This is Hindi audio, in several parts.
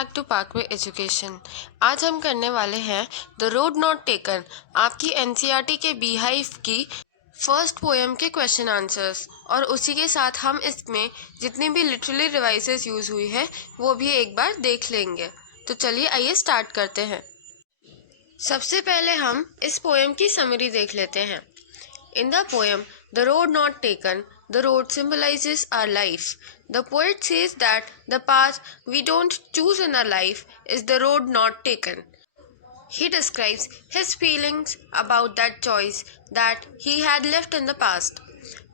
Back to Parkway education. आज हम करने वाले हैं द रोड नॉट टेकन, आपकी एनसीईआरटी के बीहाइव की फर्स्ट पोएम के क्वेश्चन आंसर्स, और उसी के साथ हम इसमें जितनी भी लिटरली डिवाइसेस यूज़ हुई है वो भी एक बार देख लेंगे। तो चलिए आइए स्टार्ट करते हैं। सबसे पहले हम इस पोएम की समरी देख लेते हैं। In the poem, The Road Not Taken, the road symbolizes our life. The poet says that the path we don't choose in our life is the road not taken. He describes his feelings about that choice that he had left in the past.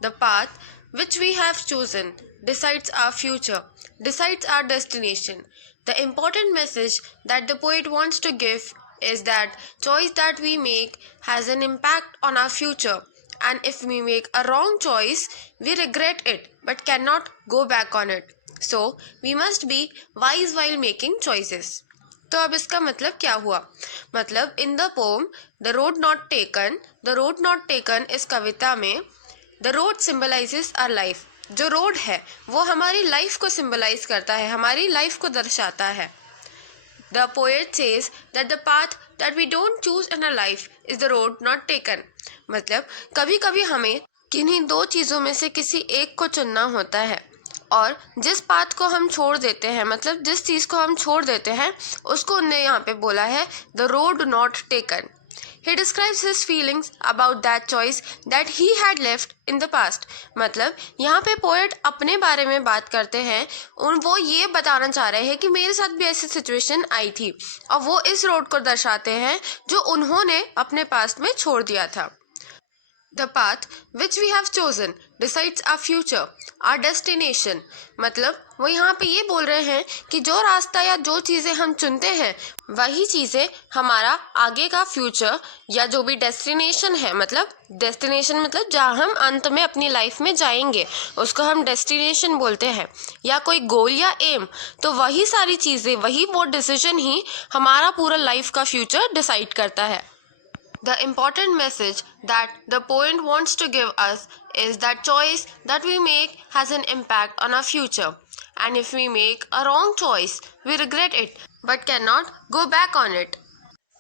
The path which we have chosen decides our future, decides our destination. The important message that the poet wants to give is that choice that we make has an impact on our future. And if we make a wrong choice, we regret it but cannot go back on it. So, we must be wise while making choices. तो अब इसका मतलब क्या हुआ? मतलब in the poem the road not taken इस कविता में the road symbolises our life. जो रोड है वो हमारी लाइफ को सिंबलाइज करता है, हमारी लाइफ को दर्शाता है। The poet says that the path that we don't choose in our life is the road not taken. मतलब कभी कभी हमें किन्हीं दो चीज़ों में से किसी एक को चुनना होता है, और जिस पाथ को हम छोड़ देते हैं, मतलब जिस चीज़ को हम छोड़ देते हैं, उसको उन्होंने यहाँ पे बोला है the road not taken. He describes his feelings about that choice that he had left in the past. मतलब यहाँ पे पोएट अपने बारे में बात करते हैं, वो ये बताना चाह रहे हैं कि मेरे साथ भी ऐसी सिचुएशन आई थी, और वो इस रोड को दर्शाते हैं जो उन्होंने अपने पास्ट में छोड़ दिया था। The path which we have chosen decides our future, our destination. मतलब वो यहाँ पे ये बोल रहे हैं कि जो रास्ता या जो चीज़ें हम चुनते हैं वही चीज़ें हमारा आगे का फ्यूचर या जो भी डेस्टिनेशन है, मतलब डेस्टिनेशन मतलब जहाँ हम अंत में अपनी लाइफ में जाएंगे उसको हम डेस्टिनेशन बोलते हैं, या कोई गोल या एम, तो वही सारी चीज़ें, वही वो डिसीजन ही हमारा पूरा लाइफ का फ्यूचर डिसाइड करता है। The important message that the poet wants to give us is that choice that we make has an impact on our future. And if we make a wrong choice, we regret it but cannot go back on it.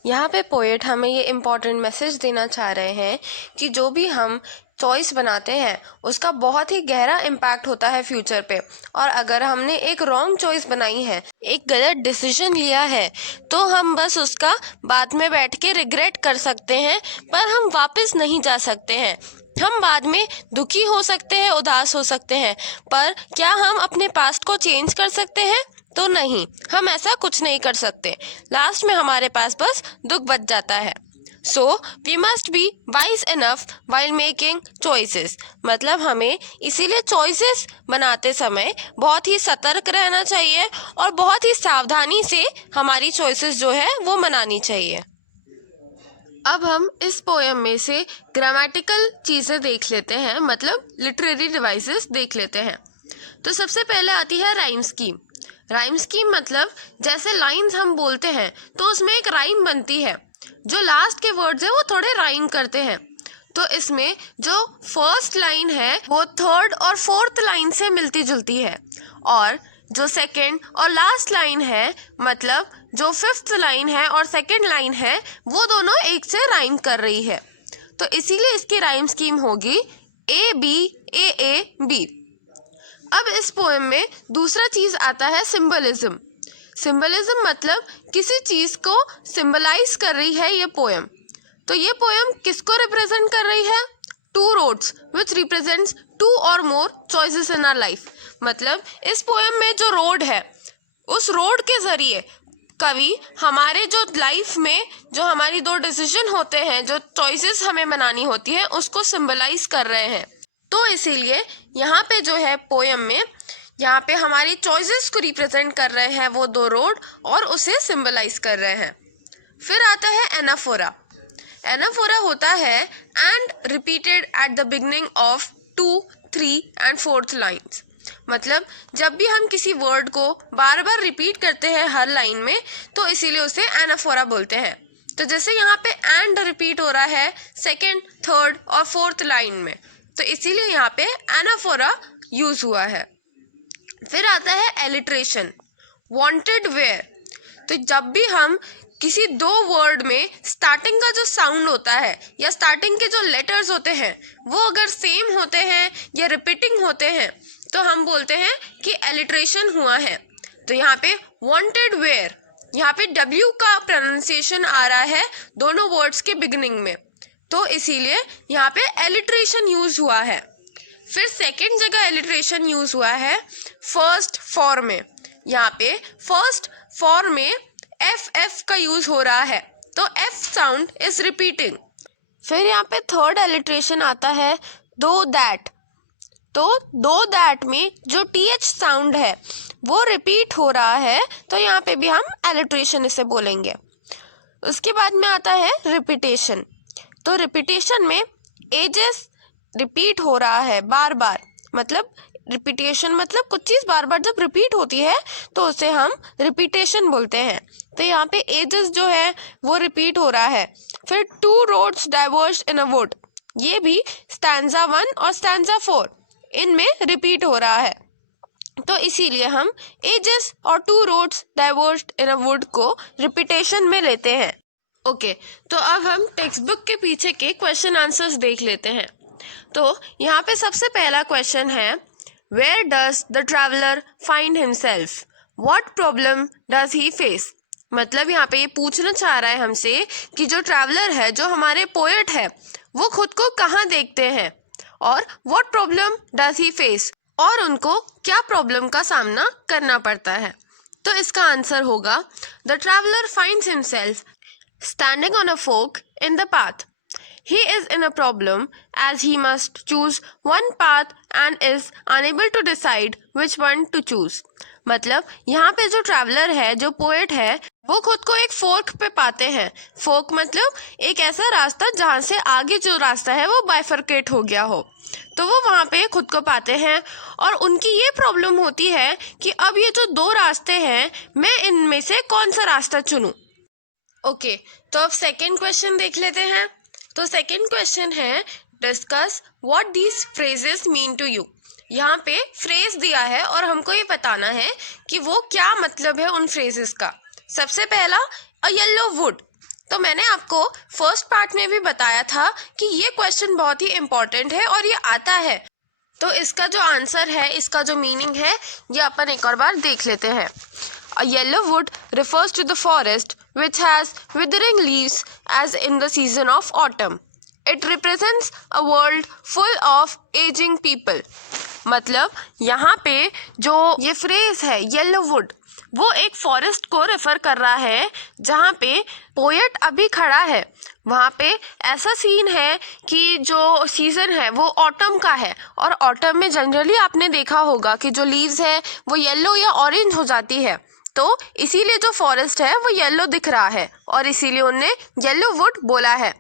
यहाँ पे पोएट हमें ये इम्पॉर्टेंट मैसेज देना चाह रहे हैं कि जो भी हम चॉइस बनाते हैं उसका बहुत ही गहरा इम्पैक्ट होता है फ्यूचर पे, और अगर हमने एक रॉन्ग चॉइस बनाई है, एक गलत डिसीजन लिया है, तो हम बस उसका बाद में बैठ के रिग्रेट कर सकते हैं, पर हम वापस नहीं जा सकते हैं। हम बाद में दुखी हो सकते हैं, उदास हो सकते हैं, पर क्या हम अपने पास्ट को चेंज कर सकते हैं? तो नहीं, हम ऐसा कुछ नहीं कर सकते। लास्ट में हमारे पास बस दुख बच जाता है। So we must be wise enough while making choices. मतलब हमें इसीलिए चॉइसेस बनाते समय बहुत ही सतर्क रहना चाहिए और बहुत ही सावधानी से हमारी चॉइसेस जो है वो बनानी चाहिए। अब हम इस पोएम में से ग्रामेटिकल चीज़ें देख लेते हैं, मतलब लिटरेरी डिवाइसेस देख लेते हैं। तो सबसे पहले आती है राइम स्कीम। राइम स्कीम मतलब जैसे लाइंस हम बोलते हैं तो उसमें एक राइम बनती है, जो लास्ट के वर्ड्स है वो थोड़े राइम करते हैं। तो इसमें जो फर्स्ट लाइन है वो थर्ड और फोर्थ लाइन से मिलती जुलती है, और जो सेकंड और लास्ट लाइन है, मतलब जो फिफ्थ लाइन है और सेकंड लाइन है, वो दोनों एक से राइम कर रही है। तो इसीलिए इसकी राइम स्कीम होगी A B A A B. अब इस पोएम में दूसरा चीज़ आता है सिंबलिज्म। सिंबलिज्म मतलब किसी चीज़ को सिंबलाइज कर रही है ये पोएम। तो ये पोएम किसको रिप्रेजेंट कर रही है? Two roads which represents two और more choices in our life. मतलब इस पोएम में जो रोड है, उस रोड के जरिए कवि हमारे जो लाइफ में जो हमारी दो डिसीजन होते हैं, जो चॉइसेस हमें बनानी होती है, उसको सिंबलाइज कर रहे हैं। तो इसीलिए यहाँ पे जो है पोएम में, यहाँ पे हमारी चॉइसेस को रिप्रेजेंट कर रहे हैं वो दो रोड, और उसे सिंबलाइज कर रहे हैं। फिर आता है एनाफोरा। एनाफोरा होता है and repeated at the beginning of 2, 3 and 4th lines. मतलब जब भी हम किसी वर्ड को बार बार रिपीट करते हैं हर लाइन में, तो इसीलिए उसे एनाफोरा बोलते हैं। तो जैसे यहाँ पे एंड रिपीट हो रहा है सेकेंड, थर्ड और फोर्थ लाइन में, तो इसीलिए यहाँ पे एनाफोरा यूज हुआ है। फिर आता है एलिट्रेशन। वांटेड वेयर, तो जब भी हम किसी दो वर्ड में स्टार्टिंग का जो साउंड होता है या स्टार्टिंग के जो लेटर्स होते हैं वो अगर सेम होते हैं या रिपीटिंग होते हैं तो हम बोलते हैं कि एलिट्रेशन हुआ है। तो यहाँ पे वांटेड वेयर, यहाँ पे W का प्रोनाउंसिएशन आ रहा है दोनों वर्ड्स के बिगिनिंग में, तो इसीलिए यहाँ पे एलिट्रेशन यूज हुआ है। फिर सेकंड जगह एलिट्रेशन यूज हुआ है फर्स्ट फॉर में। यहाँ पे फर्स्ट फॉर में एफ का यूज हो रहा है, तो एफ साउंड इज रिपीटिंग। फिर यहाँ पे थर्ड एलिट्रेशन आता है दो दैट। तो दो दैट में जो TH साउंड है वो रिपीट हो रहा है, तो यहाँ पे भी हम एलिट्रेशन इसे बोलेंगे। उसके बाद में आता है रिपीटेशन। तो रिपीटेशन में एजेस रिपीट हो रहा है बार बार, मतलब रिपीटेशन मतलब कुछ चीज़ बार बार जब रिपीट होती है तो उसे हम रिपीटेशन बोलते हैं। तो यहाँ पे एजेस जो है वो रिपीट हो रहा है। फिर two roads diverge in a wood, ये भी स्टैंजा 1 और स्टैंजा 4 इनमें रिपीट हो रहा है, तो इसीलिए हम एजेस और two roads diverged in a wood को रिपीटेशन में लेते हैं। ओके, तो अब हम टेक्स्ट बुक के पीछे के क्वेश्चन आंसर्स देख लेते हैं। तो यहाँ पे सबसे पहला क्वेश्चन है where does the traveller find himself, what problem does he face. मतलब यहाँ पे ये पूछना चाह रहा है हमसे कि जो ट्रैवलर है, जो हमारे पोएट है, वो खुद को कहाँ देखते हैं और what problem does he face, और उनको क्या प्रॉब्लम का सामना करना पड़ता है। तो इसका आंसर होगा the traveller finds himself standing on a fork in the path. He is in a problem as he must choose one path and is unable to decide which one to choose. मतलब यहाँ पे जो ट्रैवलर है, जो पोएट है, वो खुद को एक फोर्क पे पाते हैं। फोर्क मतलब एक ऐसा रास्ता जहाँ से आगे जो रास्ता है वो बाइफरकेट हो गया हो, तो वो वहाँ पे खुद को पाते हैं और उनकी ये प्रॉब्लम होती है कि अब ये जो दो रास्ते हैं, मैं इनमें से कौन सा रास्ता चुनूं। ओके, तो अब सेकेंड क्वेश्चन देख लेते हैं। तो सेकेंड क्वेश्चन है discuss what these phrases mean to you. यहाँ पे फ्रेज दिया है और हमको ये बताना है कि वो क्या मतलब है उन फ्रेजेस का। सबसे पहला अ येलो वुड, तो मैंने आपको फर्स्ट पार्ट में भी बताया था कि ये क्वेश्चन बहुत ही इम्पोर्टेंट है और ये आता है, तो इसका जो आंसर है, इसका जो मीनिंग है, ये अपन एक और बार देख लेते हैं। A yellow wood refers to the forest which has withering leaves as in the season of autumn. It represents a world full of aging people. मतलब यहाँ पे जो ये फ्रेज है येलो वुड, वो एक फॉरेस्ट को रेफर कर रहा है जहाँ पे पोएट अभी खड़ा है। वहाँ पे ऐसा सीन है कि जो सीज़न है वो ऑटम का है, और ऑटम में जनरली आपने देखा होगा कि जो लीव्स है वो येलो या ऑरेंज हो जाती है, तो इसीलिए जो फॉरेस्ट है वो येलो दिख रहा है और इसीलिए उन्हें येलो वुड बोला है।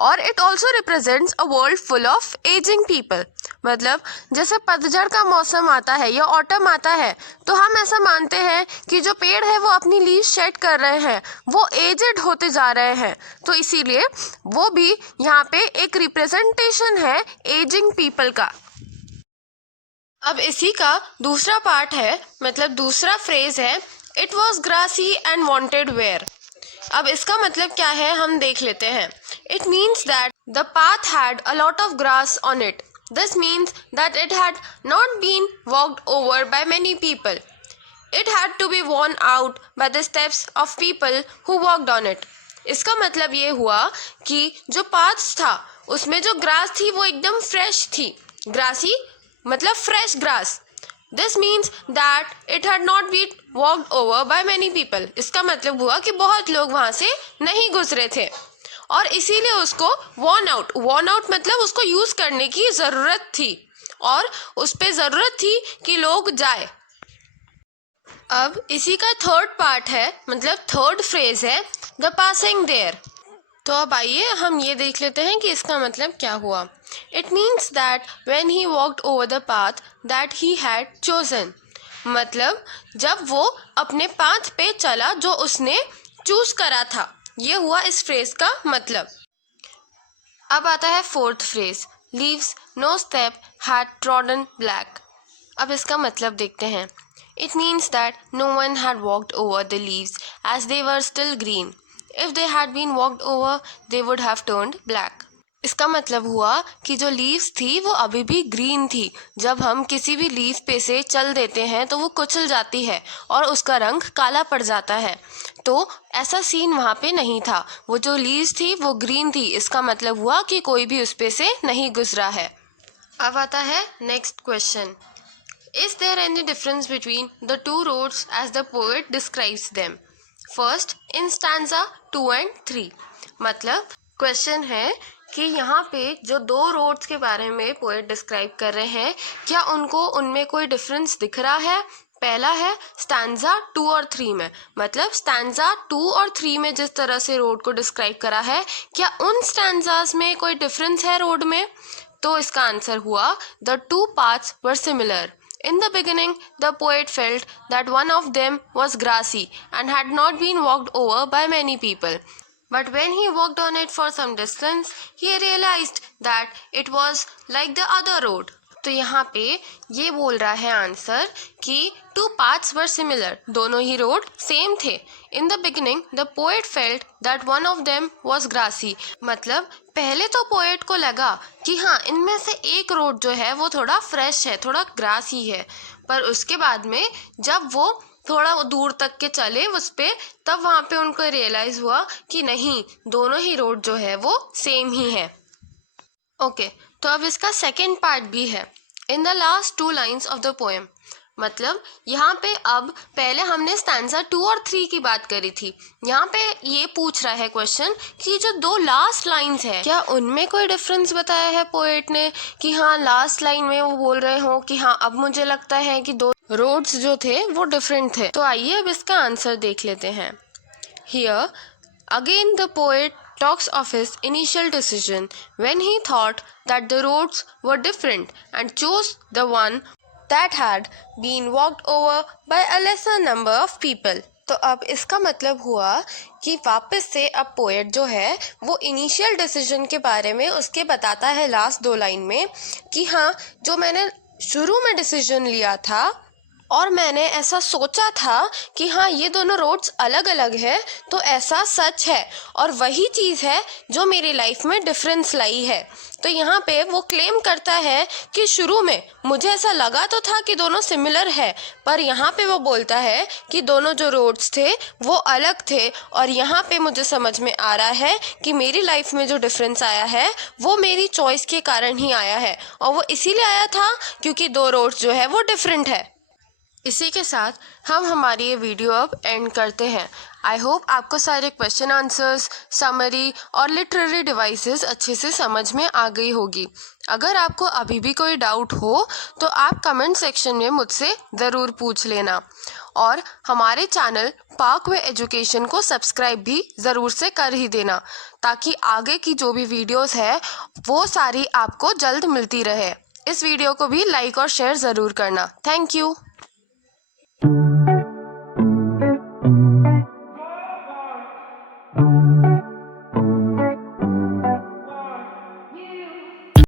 और it also represents a world full of ageing people. मतलब जैसे पतझड़ का मौसम आता है या ऑटम आता है, तो हम ऐसा मानते हैं कि जो पेड़ है वो अपनी लीव्स शेड कर रहे हैं, वो एजेड होते जा रहे हैं, तो इसीलिए वो भी यहाँ पे एक रिप्रेजेंटेशन है एजिंग पीपल का। अब इसी का दूसरा पार्ट है, मतलब दूसरा फ्रेज है it was grassy and wanted wear. अब इसका मतलब क्या है हम देख लेते हैं। It means that the path had a lot of grass on it. This means that it had not been walked over by many people. It had to be worn out by the steps of people who walked on it. इसका मतलब ये हुआ कि जो पाथ था उसमें जो ग्रास थी वो एकदम फ्रेश थी। ग्रासी मतलब fresh grass. This means that it had not been walked over by many people. इसका मतलब हुआ कि बहुत लोग वहाँ से नहीं गुजरे थे और इसीलिए उसको worn out मतलब उसको यूज़ करने की ज़रूरत थी और उस पर ज़रूरत थी कि लोग जाए। अब इसी का थर्ड पार्ट है, मतलब थर्ड फ्रेज है द पासिंग देयर। तो अब आइए हम ये देख लेते हैं कि इसका मतलब क्या हुआ। It means that when he walked over the path that he had chosen. मतलब जब वो अपने पाथ पे चला जो उसने चूज करा था, ये हुआ इस फ्रेज का मतलब। अब आता है fourth phrase leaves no step had trodden black. अब इसका मतलब देखते हैं। It means that no one had walked over the leaves as they were still green. If they had been walked over, they would have turned black. इसका मतलब हुआ कि जो लीव्स थी वो अभी भी ग्रीन थी। जब हम किसी भी लीफ पे से चल देते हैं तो वो कुचल जाती है और उसका रंग काला पड़ जाता है। तो ऐसा सीन वहाँ पे नहीं था, वो जो लीव्स थी वो ग्रीन थी। इसका मतलब हुआ कि कोई भी उस पे से नहीं गुजरा है। अब आता है next question. Is there any difference between the two roads as the poet describes them? First, in stanza 2 and 3. मतलब क्वेश्चन है कि यहाँ पे जो दो रोड्स के बारे में पोएट डिस्क्राइब कर रहे हैं, क्या उनको उनमें कोई डिफरेंस दिख रहा है? पहला है स्टैंजा 2 और 3 में, मतलब स्टैंजा 2 और 3 में जिस तरह से रोड को डिस्क्राइब करा है, क्या उन स्टैंजास में कोई डिफरेंस है रोड में? तो इसका आंसर हुआ the two paths were similar. In the beginning, the poet felt that one of them was grassy and had not been walked over by many people. But when he walked on it for some distance, he realized that it was like the other road. तो यहाँ पे ये बोल रहा है आंसर कि टू पाथ्स वर सिमिलर, दोनों ही रोड सेम थे. In the beginning the poet felt that one of them was grassy. मतलब पहले तो पोएट को लगा कि हाँ, इनमें से एक रोड जो है वो थोड़ा फ्रेश है, थोड़ा ग्रासी है. पर उसके बाद में जब वो थोड़ा दूर तक के चले उस पे, तब वहाँ पे उनको रियलाइज हुआ कि नहीं, दोनों ही रोड जो है वो सेम ही है. ओके, तो अब इसका सेकेंड पार्ट भी है. In the last 2 lines of the poem. मतलब यहाँ पे अब पहले हमने स्टैंजा 2 और 3 की बात करी थी. यहाँ पे ये पूछ रहा है क्वेश्चन कि जो 2 लास्ट लाइन्स है, क्या उनमें कोई डिफरेंस बताया है पोएट ने कि हाँ, लास्ट लाइन में वो बोल रहे हो कि हाँ, अब मुझे लगता है कि 2 रोड्स जो थे वो डिफरेंट थे. तो आइए अब इसका आंसर देख लेते हैं. Here again the poet talks of his initial decision when he thought that the roads were different and chose the one that had been walked over by a lesser number of people. तो अब इसका मतलब हुआ कि वापस से अब पोएट जो है वो इनिशियल डिसीजन के बारे में उसके बताता है लास्ट 2 लाइन में कि हाँ, जो मैंने शुरू में डिसीजन लिया था और मैंने ऐसा सोचा था कि हाँ, ये दोनों रोड्स अलग अलग है, तो ऐसा सच है और वही चीज़ है जो मेरी लाइफ में डिफरेंस लाई है. तो यहाँ पे वो क्लेम करता है कि शुरू में मुझे ऐसा लगा तो था कि दोनों सिमिलर है, पर यहाँ पे वो बोलता है कि दोनों जो रोड्स थे वो अलग थे और यहाँ पे मुझे समझ में आ रहा है कि मेरी लाइफ में जो डिफरेंस आया है वो मेरी चॉइस के कारण ही आया है और वो इसीलिए आया था क्योंकि 2 रोड्स जो है वो डिफरेंट है. इसी के साथ हम हमारी ये वीडियो अब एंड करते हैं. आई होप आपको सारे क्वेश्चन आंसर्स, समरी और लिटरेरी डिवाइसेस अच्छे से समझ में आ गई होगी. अगर आपको अभी भी कोई डाउट हो तो आप कमेंट सेक्शन में मुझसे ज़रूर पूछ लेना और हमारे चैनल पार्कवे एजुकेशन को सब्सक्राइब भी ज़रूर से कर ही देना ताकि आगे की जो भी वीडियोस है वो सारी आपको जल्द मिलती रहे. इस वीडियो को भी लाइक और शेयर ज़रूर करना. Thank you.